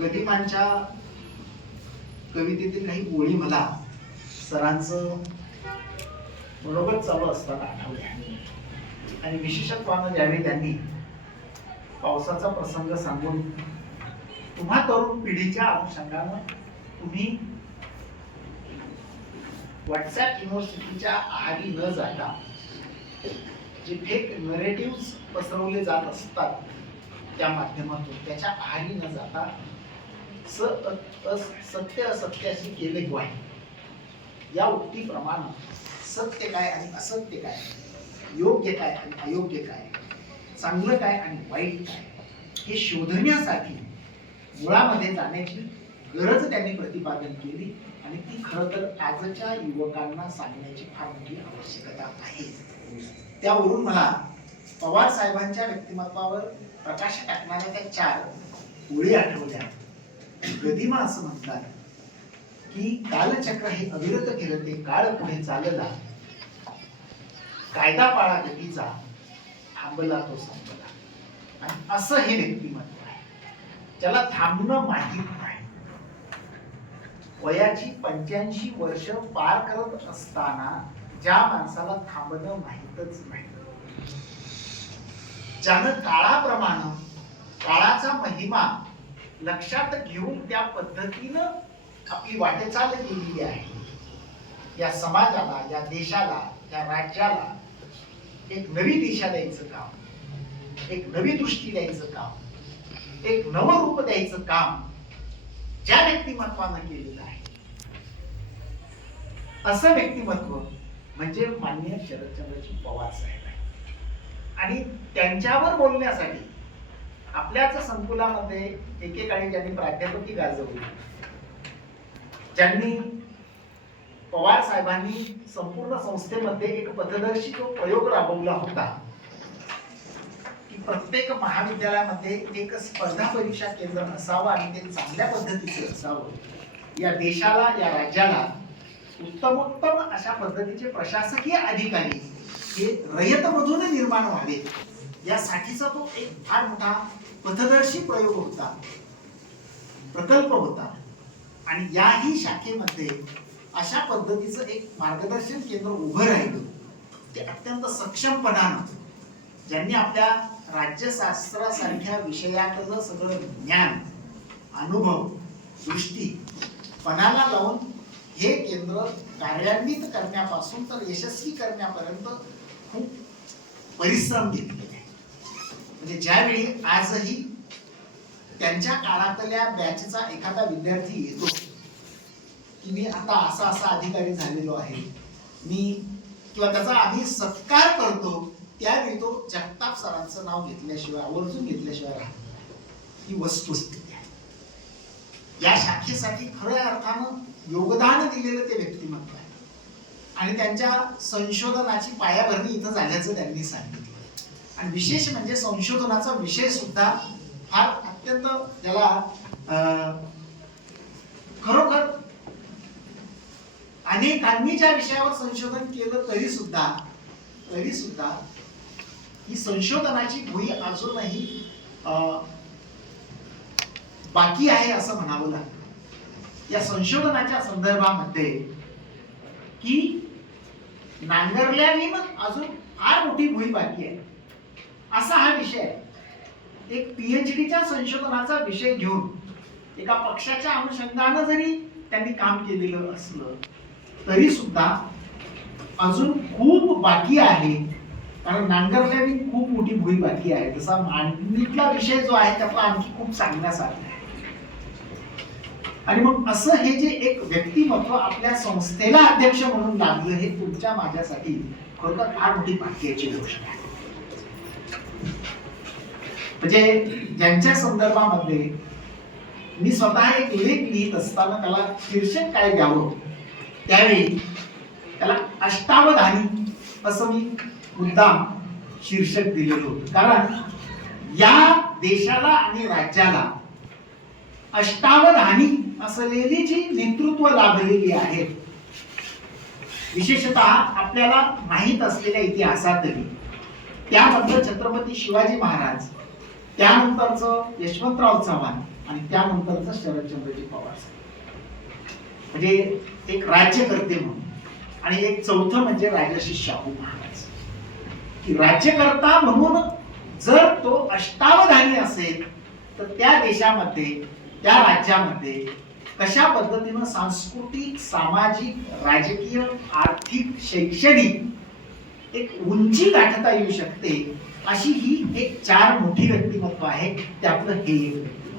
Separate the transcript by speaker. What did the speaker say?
Speaker 1: प्रदीपांच्या कवितेतील काही ओळी मला सरांचं बरोबर चालू असताना आठवल्या आणि विशेषत्वानं ज्यावेळी त्यांनी पावसाचा प्रसंग सांगून तुम्हा तरुण पिढीच्या अनुषंगानं तुम्ही व्हॉट्सअप युनिव्हर्सिटीच्या आहारी न जाता जे फेक नरेटिव्ह पसरवले जात असतात त्या माध्यमातून त्याच्या आहारी न जाता स अस- सत्य असत्याशी केले ग्वाही. या उक्तीप्रमाणे सत्य काय आणि असत्य काय? योग्य काय आणि अयोग्य काय? चांगलं काय आणि वाईट काय? हे शोधण्यासाठी मुळामध्ये जाण्याची गरज त्यांनी प्रतिपादन केली आणि ती खरं तर आजच्या युवकांना सांगण्याची फार मोठी आवश्यकता आहे. त्यावरून मला पवार साहेबांच्या व्यक्तिमत्वावर प्रकाश टाकणाऱ्या त्या चार ओळी आठवल्या. गदिमा असं म्हणतात की कालचक्र हे अविरत फिरते काळ पुढे चालला. कायदा पाळा गतीचा थांबला तो संपला. आणि असं हे व्यक्तिमत्व आहे. त्याला थांबणं माहीत नाही. वयाची पंच्याऐंशी वर्ष पार करत असताना ज्या माणसाला थांबणं माहीतच नाही. ज्यानं काळाप्रमाणे काळाचा महिमा लक्षात घेऊन त्या पद्धतीनं आपली वाटचाल केलेली आहे. या समाजाला या देशाला या राज्याला एक नवी दिशा द्यायचं काम एक नवी दृष्टी द्यायचं काम एक नवं रूप द्यायचं काम ज्या व्यक्तिमत्वानं केलेलं आहे. असं व्यक्तिमत्व म्हणजे माननीय शरदचंद्रजी पवार साहेब आहे आणि त्यांच्यावर बोलण्यासाठी आपल्याच संकुलामध्ये एकेकाळी ज्यांनी प्राध्यापकी गाजवली. ज्यांनी पवार साहेबांनी संपूर्ण संस्थेमध्ये एक पथदर्शी जो प्रयोग राबवला होता. की प्रत्येक महाविद्यालयामध्ये एक स्पर्धा परीक्षा केंद्र असावं आणि ते चांगल्या पद्धतीचे असावं. या देशाला या राज्याला उत्तमोत्तम अशा पद्धतीचे प्रशासकीय अधिकारी हे रयतमधून निर्माण व्हावेत. यासाठीचा तो एक फार मोठा पथदर्शी प्रयोग होता. प्रकल्प होता. आणि याही शाखेमध्ये अशा पद्धतीचं एक मार्गदर्शन केंद्र उभं राहिलं. ते अत्यंत सक्षमपणानं ज्यांनी आपल्या राज्यशास्त्रासारख्या विषयाकडलं सगळं ज्ञान अनुभव दृष्टी पणाला लावून हे केंद्र कार्यान्वित करण्यापासून तर यशस्वी करण्यापर्यंत खूप परिश्रम घेतले. म्हणजे ज्यावेळी आजही त्यांच्या काळातल्या बॅचचा एखादा विद्यार्थी येतो की मी आता असा असा अधिकारी झालेलो आहे मी किंवा त्याचा आम्ही सत्कार करतो त्यावेळी तो जगताप सरांचं नाव घेतल्याशिवाय आवर्जून घेतल्याशिवाय राहत ही वस्तुस्थिती आहे या शाखेसाठी खऱ्या अर्थानं योगदान दिलेलं ते व्यक्तिमत्व आहे. आणि त्यांच्या संशोधनाची पायाभरणी इथं झाल्याचं त्यांनी सांगितलं. आणि विशेष म्हणजे संशोधनाचा विषय सुद्धा फार अत्यंत त्याला अं, खरोखर अनेकांनी ज्या विषयावर संशोधन केलं तरी सुद्धा तरी सुद्धा ही संशोधनाची भुई अजूनही अं, बाकी आहे असं म्हणावं लागतं या संशोधनाच्या संदर्भामध्ये की नांगरल्या अजून फार मोठी भुई बाकी आहे. असा हा विषय एक एक पीएचडीच्या संशोधनाचा विषय घेऊन एका पक्षाच्या अनुषंगानं जरी त्यांनी काम केलेलं असलं तरी सुद्धा अजून खूप बाकी आहे. कारण नांगरल्याने खूप मोठी भुई बाकी आहे. तसा मांडणीतला विषय जो आहे त्यातला आणखी खूप सांगण्यासारखा आहे. आणि मग असं हे जे एक व्यक्तिमत्व आपल्या संस्थेला अध्यक्ष म्हणून लागलं हे तुमच्या माझ्यासाठी खरोखर फार मोठी भाग्याची गोष्ट आहे. म्हणजे ज्यांच्या संदर्भामध्ये मी स्वतः एक लेख लिहित असताना त्याला शीर्षक काय द्यावं? त्यावेळी त्याला अष्टावधानी असं मी मुद्दाम शीर्षक दिलेलं होतं. कारण या देशाला आणि राज्याला अष्टावधानी असलेली जी नेतृत्व लाभलेली आहेत विशेषतः आपल्याला माहीत असलेल्या इतिहासातही. त्यामधलं छत्रपती शिवाजी महाराज त्यानंतरचं यशवंतराव चव्हाण आणि त्यानंतरचा शरदचंद्रजी पवार म्हणजे एक राज्यकर्ते म्हणून. आणि एक चौथं म्हणजे राजर्षी शाहू महाराज. की राज्यकर्ता म्हणून जर तो अष्टावधानी असेल तर त्या देशामध्ये त्या राज्यामध्ये कशा पद्धतीनं सांस्कृतिक सामाजिक राजकीय आर्थिक शैक्षणिक एक उंची गाठता येऊ शकते अशी ही एक चार मोठी व्यक्तिमत्व आहे त्यातलं हे एक व्यक्तिमत्व.